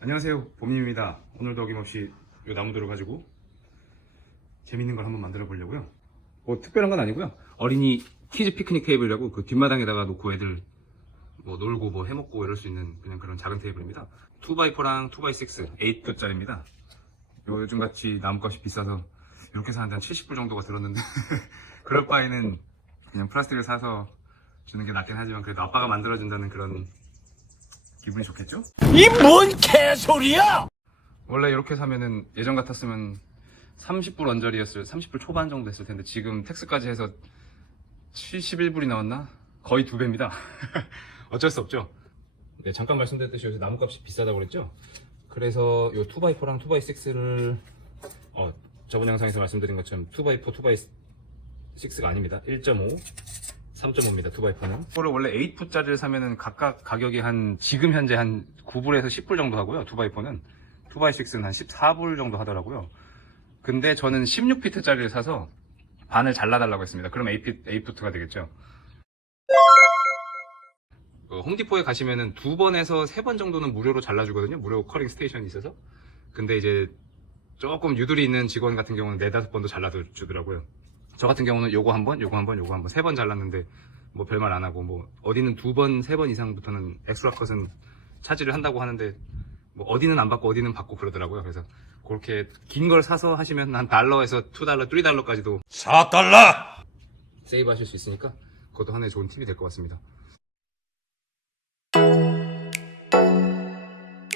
안녕하세요. 봄님입니다. 오늘도 어김없이 이 나무들을 가지고 재밌는 걸 한번 만들어 보려고요. 뭐 특별한 건 아니고요. 어린이 키즈 피크닉 테이블이라고 그 뒷마당에다가 놓고 애들 뭐 놀고 뭐 해먹고 이럴 수 있는 그냥 그런 작은 테이블입니다 2x4랑 2x6 8뼘짜리입니다 요즘 같이 나무값이 비싸서 이렇게 사는데 한 70불 정도가 들었는데 그럴 바에는 그냥 플라스틱을 사서 주는 게 낫긴 하지만 그래도 아빠가 만들어준다는 그런 기분이 좋겠죠? 이 뭔 개소리야! 원래 이렇게 사면은 예전 같았으면 30불 언저리였을 30불 초반 정도 됐을 텐데 지금 텍스까지 해서 71불이 나왔나? 거의 두 배입니다. 어쩔 수 없죠. 네, 잠깐 말씀드렸듯이 요새 나무값이 비싸다고 그랬죠? 그래서 요 2x4랑 2x6를 어, 저번 영상에서 말씀드린 것처럼 2x4, 2x6가 아닙니다. 1.5 3.5입니다. 2x4는. 이거를 원래 8풋짜리를 사면은 각각 가격이 한 지금 현재 한 9불에서 10불 정도 하고요. 2x4는. 2x6는 한 14불 정도 하더라고요. 근데 저는 16피트짜리를 사서 반을 잘라달라고 했습니다. 그럼 8피트, 8푸트가 되겠죠. 어, 홈디포에 가시면은 두 번에서 세 번 정도는 무료로 잘라주거든요. 무료 커링 스테이션이 있어서. 근데 이제 조금 유들이 있는 직원 같은 경우는 네다섯 번도 잘라주더라고요. 저 같은 경우는 요거 한 번, 요거 한 번, 요거 한 번, 세 번 잘랐는데 뭐 별말 안 하고 뭐 어디는 두 번, 세 번 이상부터는 엑스트라 컷은 차지를 한다고 하는데 뭐 어디는 안 받고 어디는 받고 그러더라고요. 그래서 그렇게 긴 걸 사서 하시면 한 달러에서 투 달러, 쓰리 달러까지도 4달러! 세이브 하실 수 있으니까 그것도 하나의 좋은 팁이 될 것 같습니다.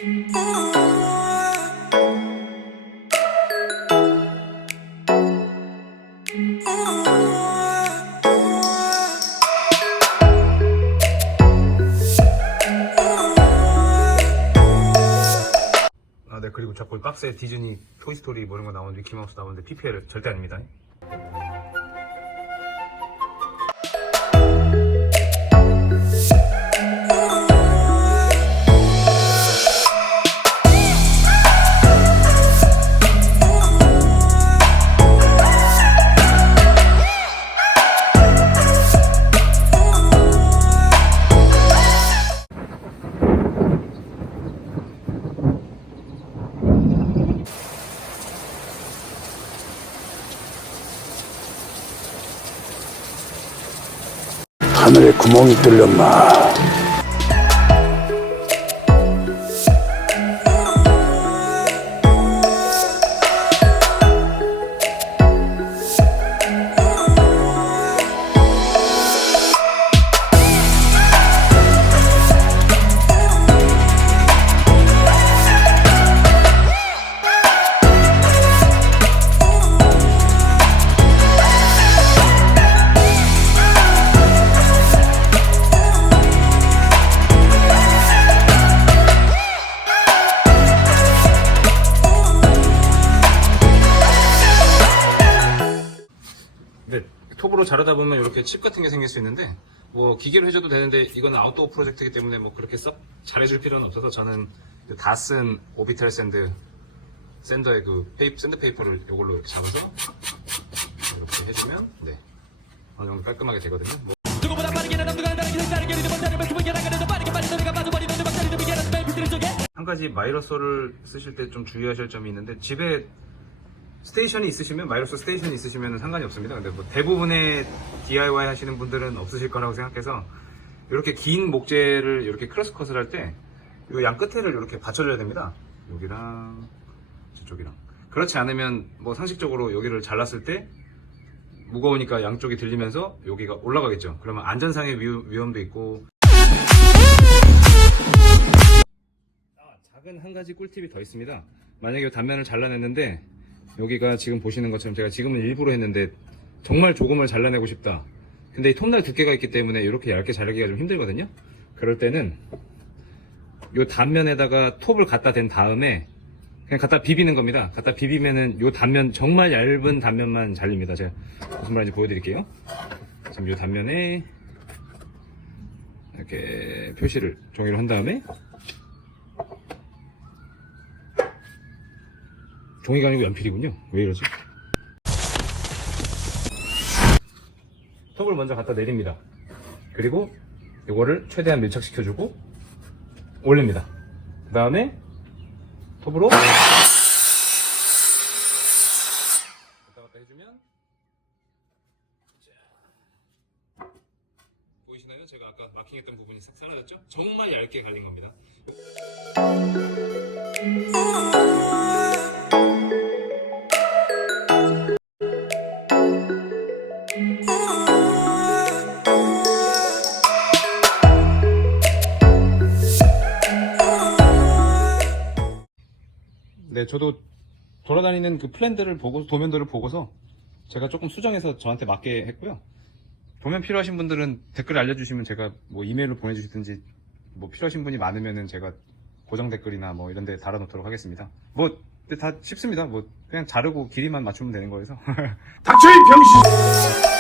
아, 네, 그리고 자꾸 박스에 디즈니, 토이스토리 뭐 이런 거 나오는데 미키마우스 나오는데 PPL 절대 아닙니다. 하늘에 구멍이 뚫렸나? 칩 같은 게 생길 수 있는데 뭐 기계로 해줘도 되는데 이건 아웃도어 프로젝트이기 때문에 뭐 그렇게 썩 잘해줄 필요는 없어서 저는 다 쓴 오비탈 샌드 샌더의 그 페이프, 샌드 페이퍼를 이걸로 이렇게 잡아서 이렇게 해주면 네 어느 정도 깔끔하게 되거든요. 뭐 한 가지 마이러소를 쓰실 때 좀 주의하실 점이 있는데 집에 스테이션이 있으시면 마이러소 스테이션이 있으시면 상관이 없습니다. 근데 뭐 대부분의 DIY 하시는 분들은 없으실 거라고 생각해서 이렇게 긴 목재를 이렇게 크로스 컷을 할 때 이 양 끝에를 이렇게 받쳐줘야 됩니다. 여기랑 저쪽이랑 그렇지 않으면 뭐 상식적으로 여기를 잘랐을 때 무거우니까 양쪽이 들리면서 여기가 올라가겠죠. 그러면 안전상의 위- 위험도 있고 아, 작은 한 가지 꿀팁이 더 있습니다. 만약에 이 단면을 잘라냈는데 여기가 지금 보시는 것처럼 제가 지금은 일부러 했는데 정말 조금을 잘라내고 싶다. 근데 이 톱날 두께가 있기 때문에 이렇게 얇게 자르기가 좀 힘들거든요. 그럴 때는 이 단면에다가 톱을 갖다 댄 다음에 그냥 갖다 비비는 겁니다. 갖다 비비면은 이 단면 정말 얇은 단면만 잘립니다. 제가 무슨 말인지 보여드릴게요. 지금 이 단면에 이렇게 표시를 종이로 한 다음에 종이가 아니고 연필이군요. 왜 이러지? 톱을 먼저 갖다 내립니다. 그리고 이거를 최대한 밀착시켜주고 올립니다. 그 다음에 톱으로 왔다 갔다 해주면 자. 보이시나요? 제가 아까 마킹했던 부분이 싹 사라졌죠? 정말 얇게 갈린 겁니다. 네, 저도 돌아다니는 그 플랜들을 보고 도면들을 보고서 제가 조금 수정해서 저한테 맞게 했고요. 도면 필요하신 분들은 댓글 알려주시면 제가 뭐 이메일로 보내주시든지 뭐 필요하신 분이 많으면은 제가 고정 댓글이나 뭐 이런 데 달아놓도록 하겠습니다. 뭐, 근데 다 쉽습니다. 뭐, 그냥 자르고 길이만 맞추면 되는 거여서. 닥쳐 이 병신!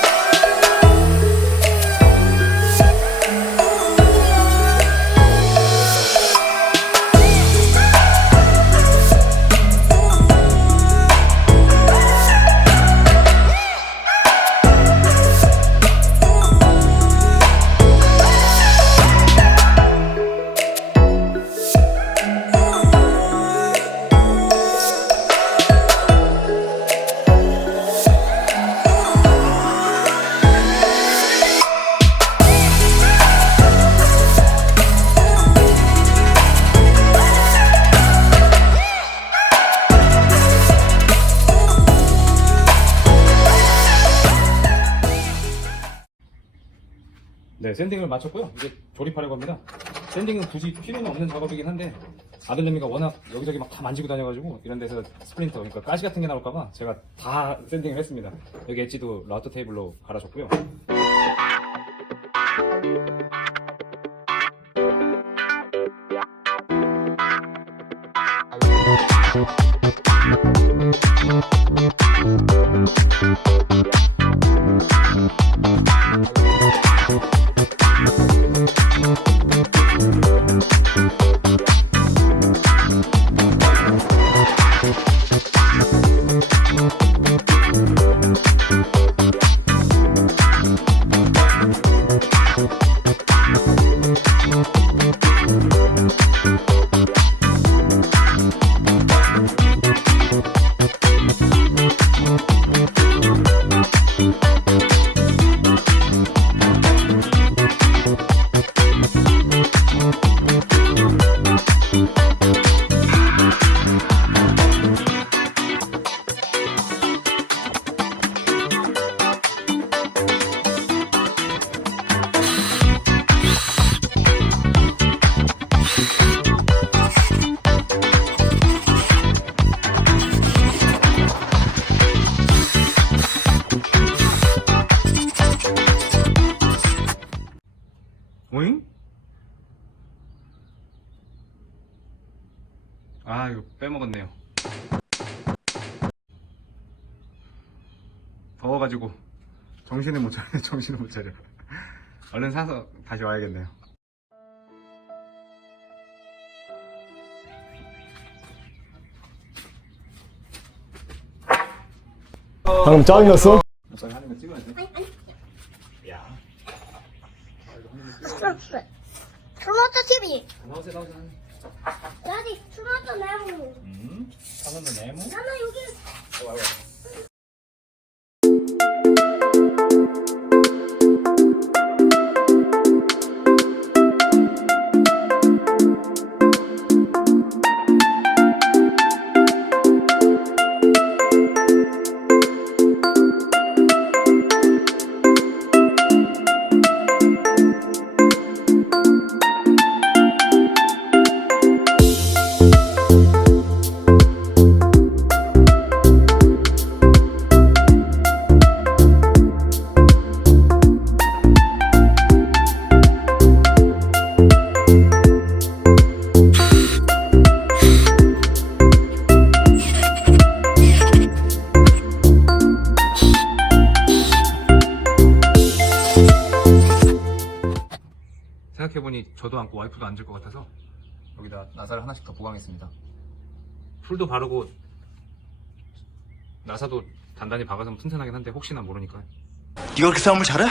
샌딩을 마쳤고요. 이제 조립하려고 합니다. 샌딩은 굳이 필요는 없는 작업이긴 한데 아들내미가 워낙 여기저기 막 다 만지고 다녀가지고 이런 데서 스프린터, 그러니까 가시 같은 게 나올까봐 제가 다 샌딩을 했습니다. 여기 엣지도 라우터 테이블로 갈아줬고요. 더워가지고 정신을 못 차려 정신을 못 차려 얼른 사서 다시 와야겠네요 방금 짜증났어? 빨리 하는 거 찍어야 돼 야. 토마토 TV. 나오세요 나오세요 나무. 음 사선도 네모? 나는 여기 생각 앉을 것 같아서 여기다 나사를 하나씩 더 보강했습니다 풀도 바르고 나사도 단단히 박아서 튼튼하긴 한데 혹시나 모르니까 네가 그렇게 싸움을 잘해?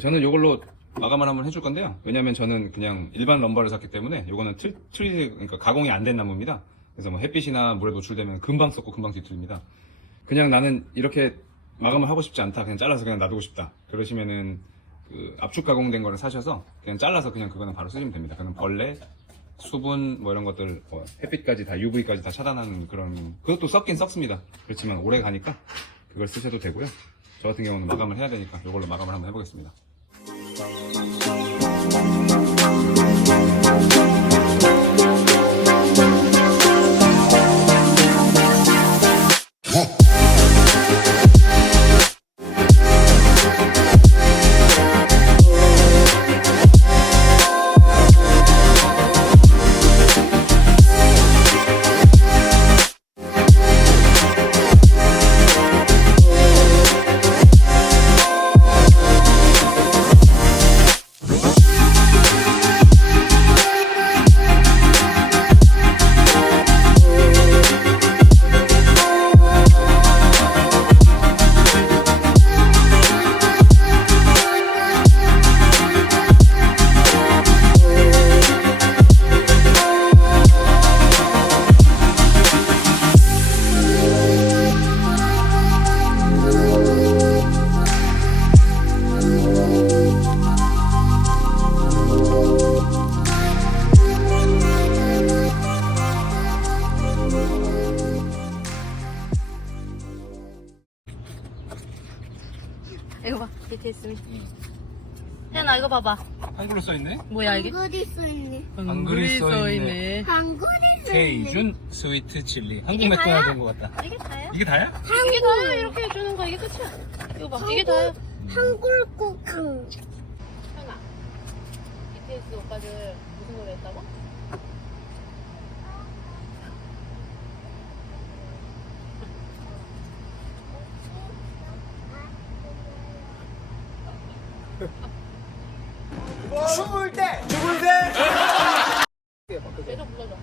저는 이걸로 마감을 한번 해줄 건데요. 왜냐면 저는 그냥 일반 럼버를 샀기 때문에 이거는 틀, 틀이, 그러니까 가공이 안 된 나무입니다. 그래서 뭐 햇빛이나 물에 노출되면 금방 썩고 금방 뒤틀립니다. 그냥 나는 이렇게 마감을 하고 싶지 않다. 그냥 잘라서 그냥 놔두고 싶다. 그러시면은 그 압축 가공된 거를 사셔서 그냥 잘라서 그냥 그거는 바로 쓰시면 됩니다. 그는 벌레, 수분 뭐 이런 것들 뭐 햇빛까지 다 UV까지 다 차단하는 그런 그것도 썩긴 썩습니다. 그렇지만 오래 가니까 그걸 쓰셔도 되고요. 저 같은 경우는 마감을 해야 되니까 이걸로 마감을 한번 해보겠습니다. 봐봐. 한글로 써있네? 뭐야 이게? 한글이 쓰이네. 한글이 써있네. 한글이 쓰이네. 케이준 스위트 칠리. 한국 맥도날드? 온것 같다. 이게 다야? 이게 다야? 이게 다야? 이렇게 해주는 거 이게 끝이야. 이거 봐, 이게 다야. 한글 국항. 혜나, BTS 오빠들 무슨 노래 했다고? 죽을 때! 죽을 때! 불러줘.